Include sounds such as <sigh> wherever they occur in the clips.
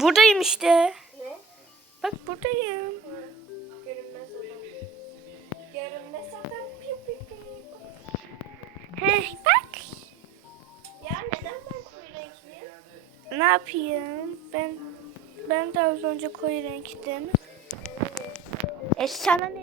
Buradayım işte. Ne? Bak buradayım. Görünmez adam. Görünmez adam. Piu piu piu. Heh, bak. Ya neden ben koyu renkliyim? Ne yapayım? Ben ben de az önce koyu renktim. E sana ne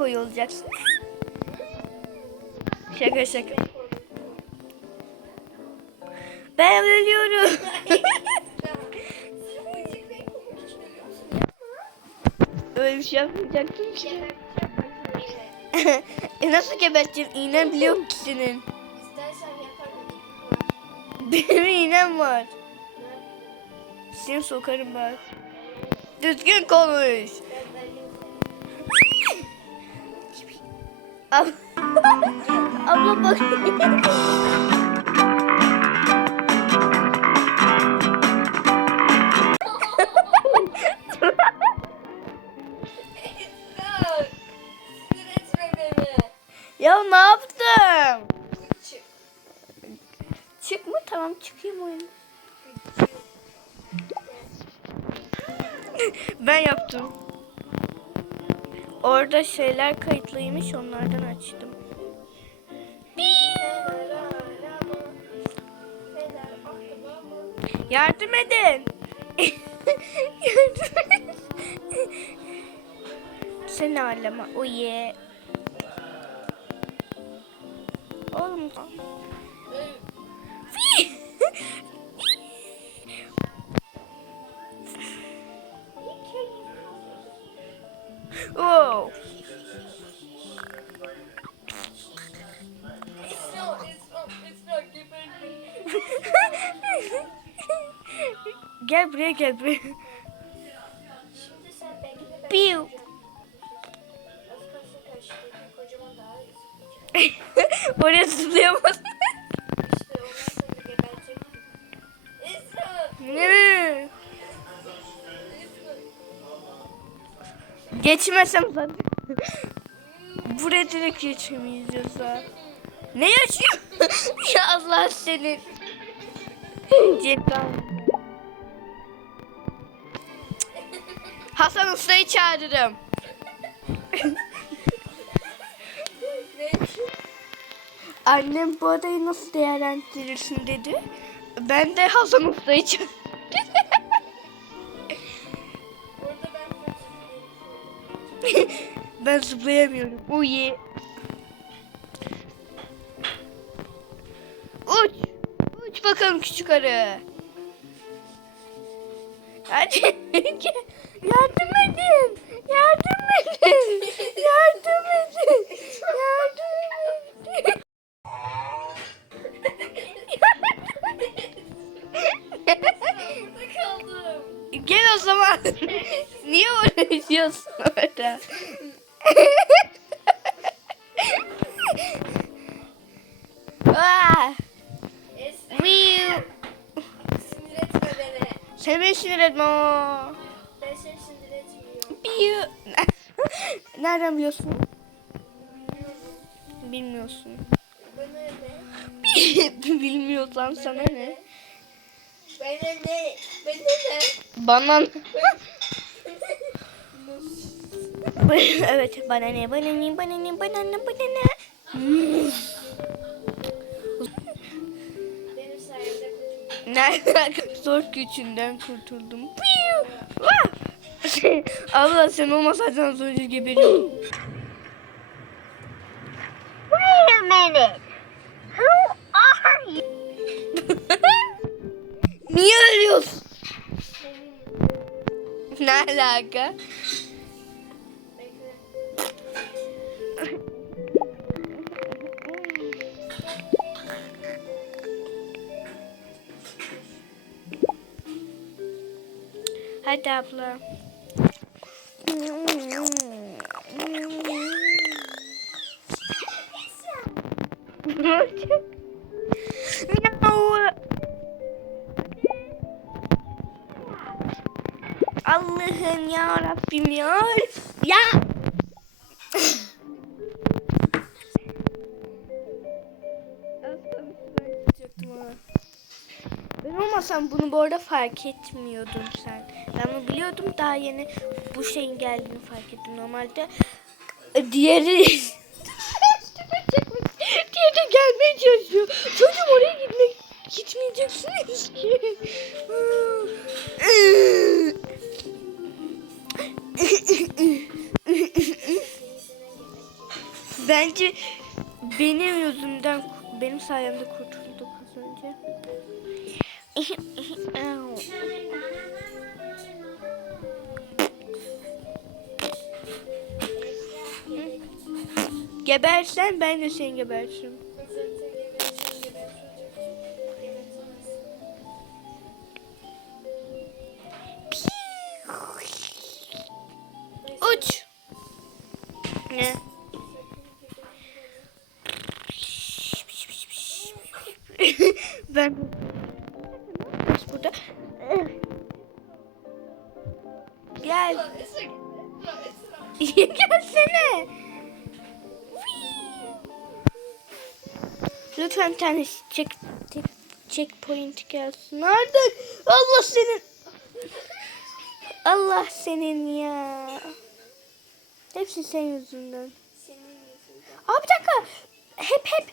Sen yine koyu olacaksın. Şaka şaka. Ben ölüyorum. <laughs> Öyle bir şey yapmayacaktım ki. <laughs> e nasıl geberteceğim? İğnen biliyorum ki senin. Benim iğnem var. Seni sokarım bak. Düzgün konuş. Ab <laughs> Abla bak. Ya ne yaptım? Çık. Çık mı? Tamam çıkayım oyunu. Ben yaptım. Orada şeyler kayıtlıymış onlardan açtım. Yardım edin. Yardım edin. Sen ağlama. Uye. Oğlum. Oh. gel buraya gel buraya. Piu. Oraya zıplayamadım. Geçmesem zaten. Buraya direkt geçemeyiz yoksa. Ne yaşıyor? <laughs> ya Allah senin. Ceza. Hasan Usta'yı çağırırım. Ne? Annem bu adayı nasıl değerlendirirsin dedi. Ben de Hasan Usta'yı çağırdım. Ben zıplayamıyorum. Uy. Uç. Uç bakalım küçük arı. Hadi. <laughs> Yardım edin. Yardım edin. Yardım edin. Yardım edin. Gel o zaman. <laughs> Niye uğraşıyorsun orada? Ah. Sen beni sinir etme. o. Ben seni sinir etmiyorum. Nereden biliyorsun? Bilmiyorsun. Bana ne? <laughs> Bilmiyorsan sana ne? Bana ne? Bana ne? Bana <laughs> <laughs> evet bana ne bana ne bana ne bana ne bana ne. Nereden <laughs> zor gücünden kurtuldum. <laughs> Abla sen olmasaydın az önce geberiyordum. Wait a minute. Who are you? Niye ölüyorsun? Ne alaka? Hadi abla. <laughs> Allah'ım ya Rabbim ya. Ya. Ben bunu bu arada fark etmiyordun sen. Ben bunu biliyordum daha yeni bu şeyin geldiğini fark ettim. Normalde e, diğeri <laughs> diğeri gelmeye çalışıyor. Çocuğum oraya gitmek gitmeyeceksiniz ki. Bence benim yüzümden benim sayemde önce. Gebersen ben de seni gebertirim. Gelsene. Lütfen bir tane check, check, checkpoint gelsin. Nerede? Allah senin. Allah senin ya. Hepsi senin yüzünden. Senin yüzünden. Aa bir dakika. Hep hep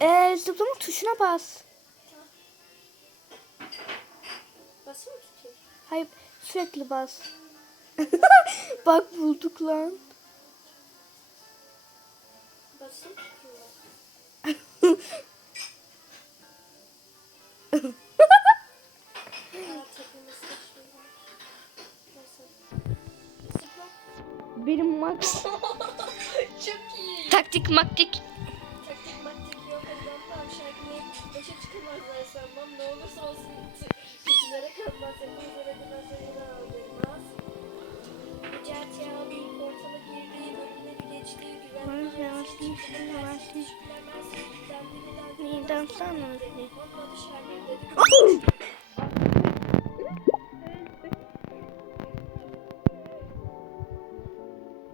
e, zıplama tuşuna bas. Basıyor mu tutayım? Hayır sürekli bas. <laughs> Bak bulduk lan. <laughs> Benim max <laughs> Çok iyi. taktik maktik. Taktik maktik yok. Hadi ben tamam şarkıyı başa çıkamazlar sanmam. Ne olursa olsun kötülere kalmaz. Hepimiz öğretmen sayılar aldırmaz. İlk ortama girdiği bölümleri geçtiği güvenli Barış yavaş değil, şuna yavaş değil. Neden sanmıyorsun? Olmadı şarkı dedim.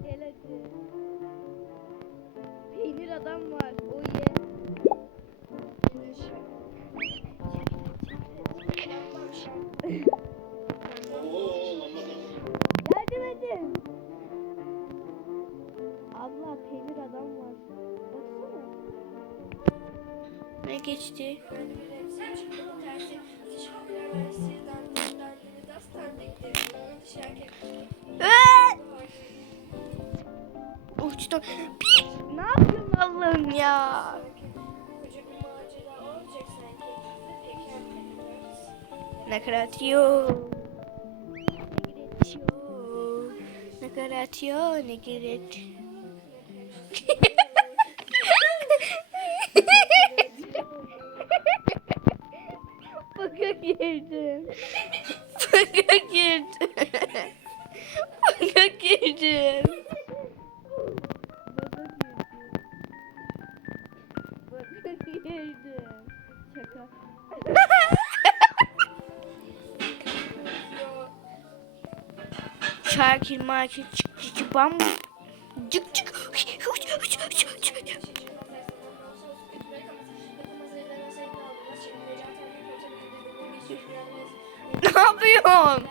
Gel hadi. Peynir adam var. O ye. Yardım <laughs> Geçti? Ee! Uçtum. Pi! Ne yapıyorsun Allah'ım ya? Nakaratıyor. Nakaratıyor. Nakaratıyor. Nakarat. Şakir makir çık çık çık bam. Cık cık. Ne yapıyorsun?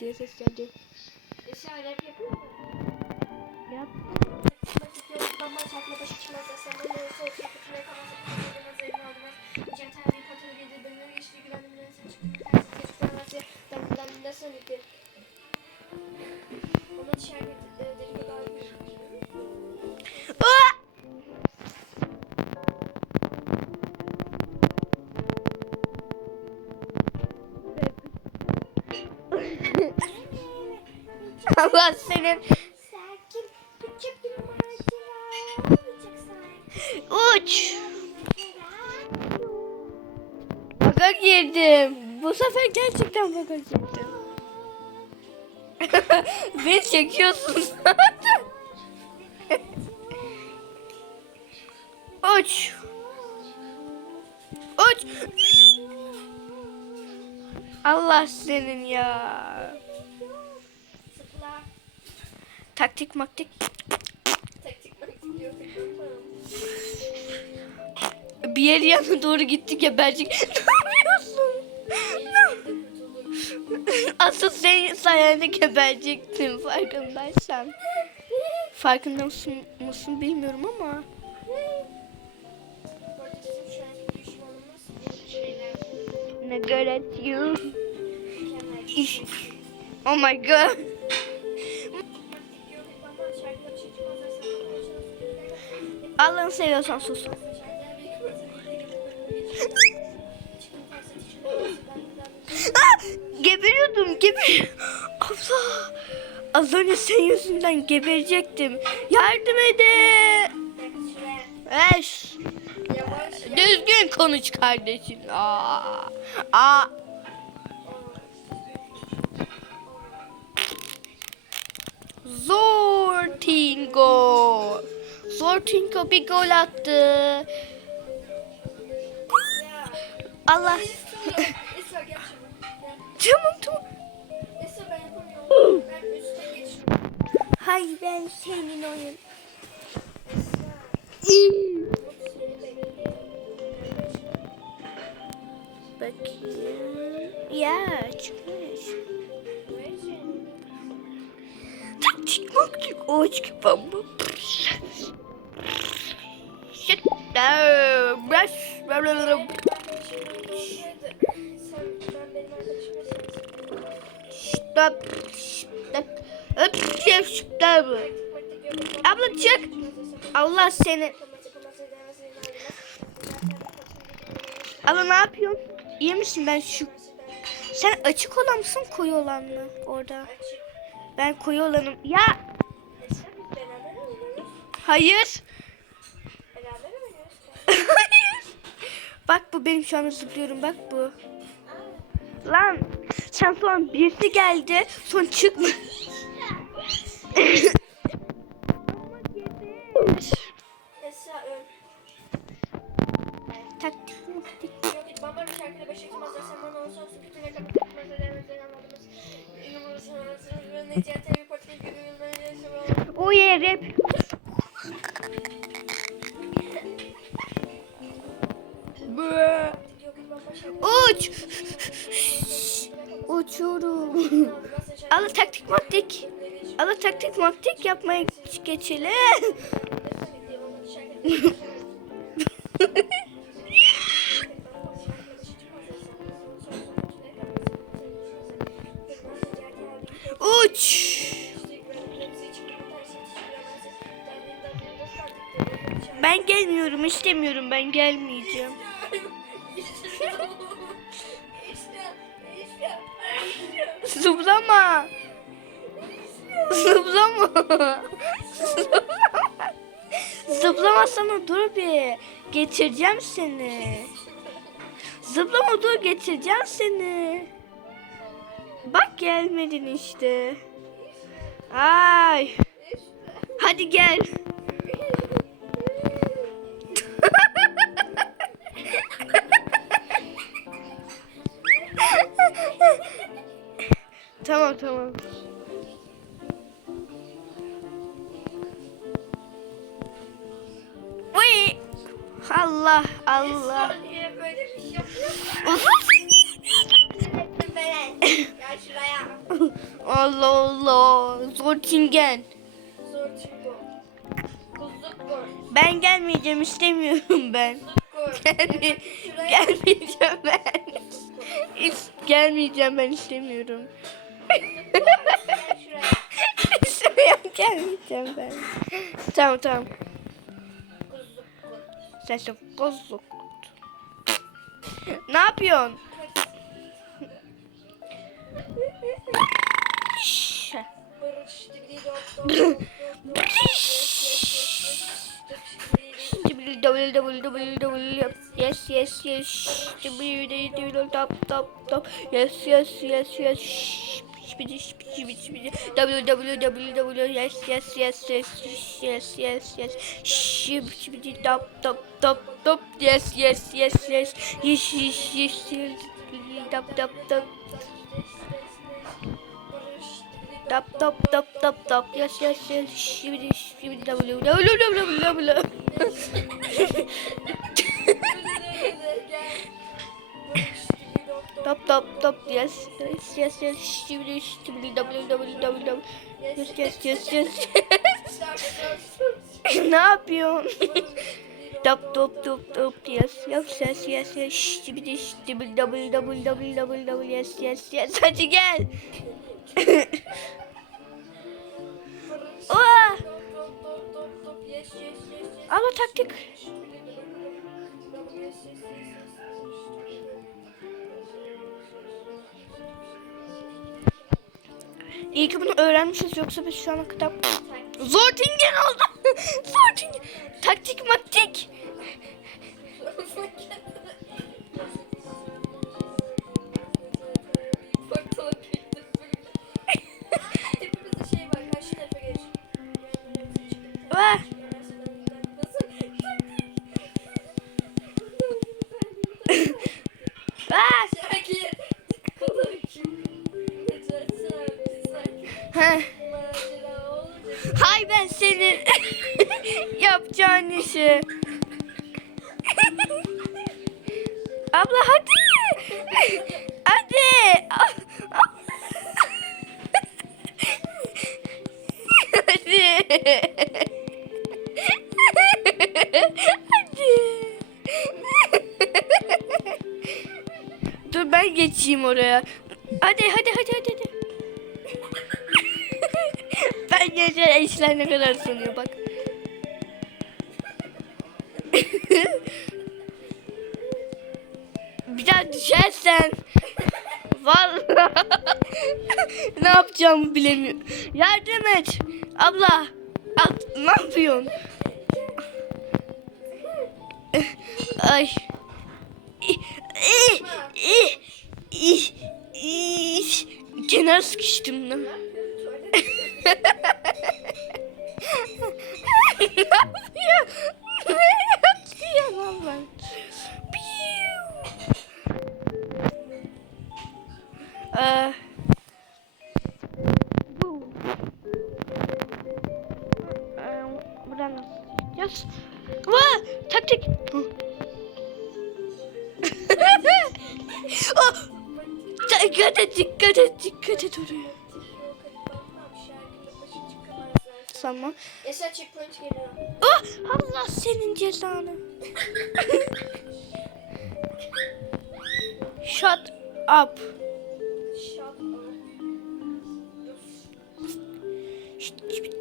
diye ses geldi. Yap. Allah senin Baka girdim. Bu sefer gerçekten baka girdim. Beni çekiyorsun zaten. <laughs> Uç. Uç. Allah senin ya. Taktik maktik. Taktik maktik yok. Bir yer yanına doğru gitti gebercik. <laughs> <laughs> Asıl senin sayende geberecektim farkındaysan. Farkında mısın, mısın bilmiyorum ama. Ne göre you. Oh my god. Taktik yok. Ama Geberiyordum, geber. <laughs> Abla. Az önce senin yüzünden geberecektim. Yardım edin. Eş. Düzgün konuş kardeşim. Aa. Aa. Zortingo. Zortingo bir gol attı. Allah. <laughs> Tamam tamam. Esra ben yapamıyorum. Ben üstte geçiyorum. Hayır ben senin oyun. Bakayım. Ya çıkmış. Taktik maktik ağaç gibi ama. Shit. Brush. Abla çık. Allah seni. Abla ne yapıyorsun? İyi misin ben şu... Sen açık olan mısın koyu olan mı orada? Ben koyu olanım. Ya hayır. <laughs> hayır. Bak bu benim şu an zıplıyorum bak bu. Lan son birisi geldi son öl. Taktik maktik. Yok baba bir şarkıyla baş ekmez desem bana olsa olsun bütün kadar tutmaz ederimizden anladınız. Numarası numarası Necati bir günümüzden yaşamam. O baba şarkı. Uç. Uçuyorum. <laughs> Al taktik maktik. Al taktik maktik yapmaya geçelim. Zıplama. Zıplama. Zıplama. Zıplamasana dur bir. Getireceğim seni. Zıplama dur getireceğim seni. Bak gelmedin işte. Ay. Hadi gel. Allah Allah. Zor çingen. Zor. Kuzluk gol. Ben gelmeyeceğim istemiyorum ben. Gelme, gelmeyeceğim ben. Hiç gelmeyeceğim ben istemiyorum. Şuraya. İstemiyorum gelmeyeceğim ben. Tamam tamam. Çok bozuk. Ne yapıyorsun? Yes yes yes. Top top top. Yes yes yes yes. Double. Yes yes yes yes yes yes yes. Top top top top. Yes yes yes yes. Yes yes yes yes. Top top top. Top top top top top. Yes yes yes. Şibidi şibidi double double double double double. Top top top yes yes yes yes şibidi şibidi double double double double. Yes yes yes yes. ne yapıyorsun? Top top top top yes yes yes yes yes şibidi şibidi double double double double double yes yes yes hadi gel. Oha! Ama taktik. İyi ki bunu öğrenmişiz yoksa biz şu ana kadar zor tingen oldu. <laughs> zor tingen. Taktik maktik. Macera olacak. Hay ben senin <laughs> yapacağın işi. Gece işler ne kadar sanıyor bak. <laughs> Bir daha düşersen vallahi <laughs> ne yapacağımı bilemiyorum. Yardım et. Abla. At, ne yapıyorsun? <laughs> Ay. Kenar sıkıştım lan. Oraya. Sanma. Yaşar checkpoint geliyor. Oh! Allah senin cezanı. <laughs> Shut up. Shut up.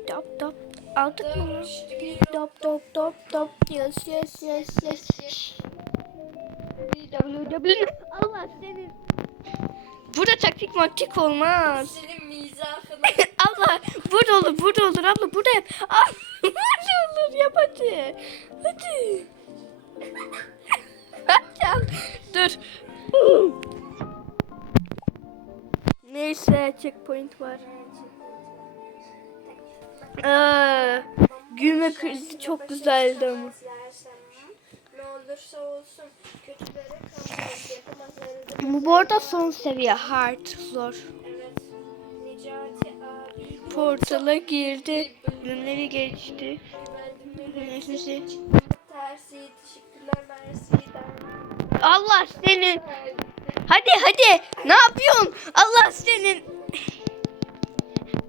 Top top. Aldık mı lan? Top top top top. Yes yes yes yes. WW. Allah senin. Burada taktik maktik olmaz. Senin mizahını. <laughs> abla burada olur burada olur abla burada yap. <laughs> Abla burada olur yap hadi. Hadi. hadi. Dur. Neyse checkpoint var. Aa, gülme krizi çok güzeldi ama. Olursa olsun kötülere kalmayız. Yapamazlarını da Bu arada son seviye hard zor. Evet. Necati abi. Portala girdi. Günleri geçti. Neyse. Tersi. Teşekkürler Mersi. Allah senin. Hadi hadi. Ne yapıyorsun? Allah senin.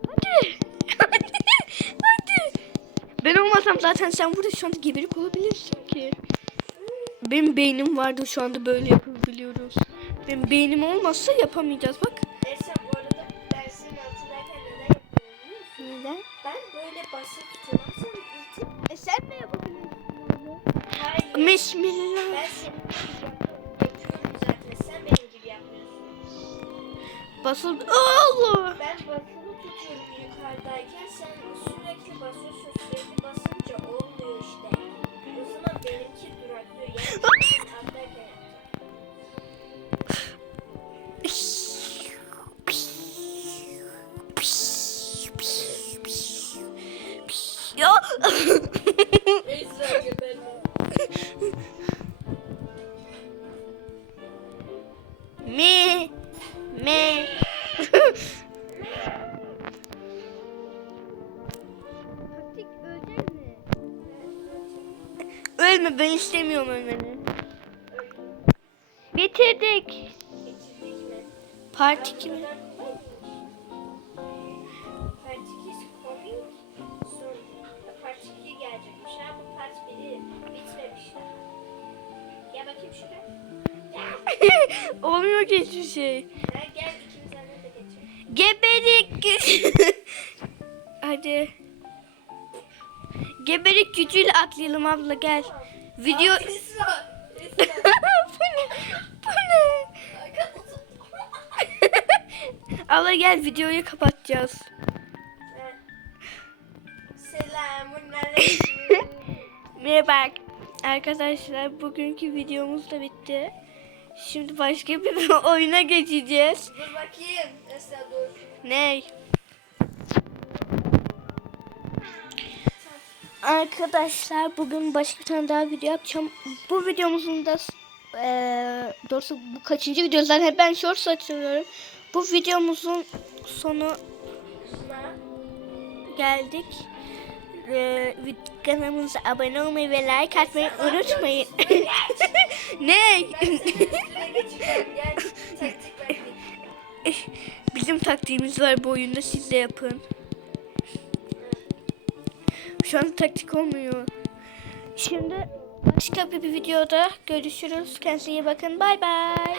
Hadi. Hadi. Hadi. Ben olmasam zaten sen burada şu anda geberip olabilirsin ki. Benim beynim vardı şu anda böyle yapabiliyoruz. Benim beynim olmazsa yapamayacağız bak. Neyse bu arada dersin altındayken neler yapıyorum? Neden? Ben böyle basit tutuyorum. E sen de yapabilirsin. Hayır. Bismillah. Ben senin yapıyorum zaten. Sen benim gibi yapmıyorsun. Basıl. Allah. Ben basılı tutuyorum yukarıdayken sen Ya. <laughs> Olmuyor ki hiçbir şey. Gel ikimiz anne de geçelim. Geberik. <laughs> Hadi. Geberik gücüyle atlayalım abla gel. Video... Aa, Esra. Esra. <laughs> bu ne? Bu ne? Abla gel videoyu kapatacağız. Selamun aleyküm. Merhaba arkadaşlar bugünkü videomuz da bitti. Şimdi başka bir <laughs> oyuna geçeceğiz. dur bakayım. Esra dur. Ney? Arkadaşlar bugün başka bir tane daha video yapacağım. Bu videomuzun da eee doğrusu bu kaçıncı video zaten ben shorts açıyorum. Bu videomuzun sonu geldik. Vid- kanalımıza abone olmayı ve like atmayı unutmayın. <laughs> ne? <laughs> Bizim taktiğimiz var bu oyunda siz de yapın. Şu an taktik olmuyor. Şimdi başka bir videoda görüşürüz. Kendinize iyi bakın. Bay bay.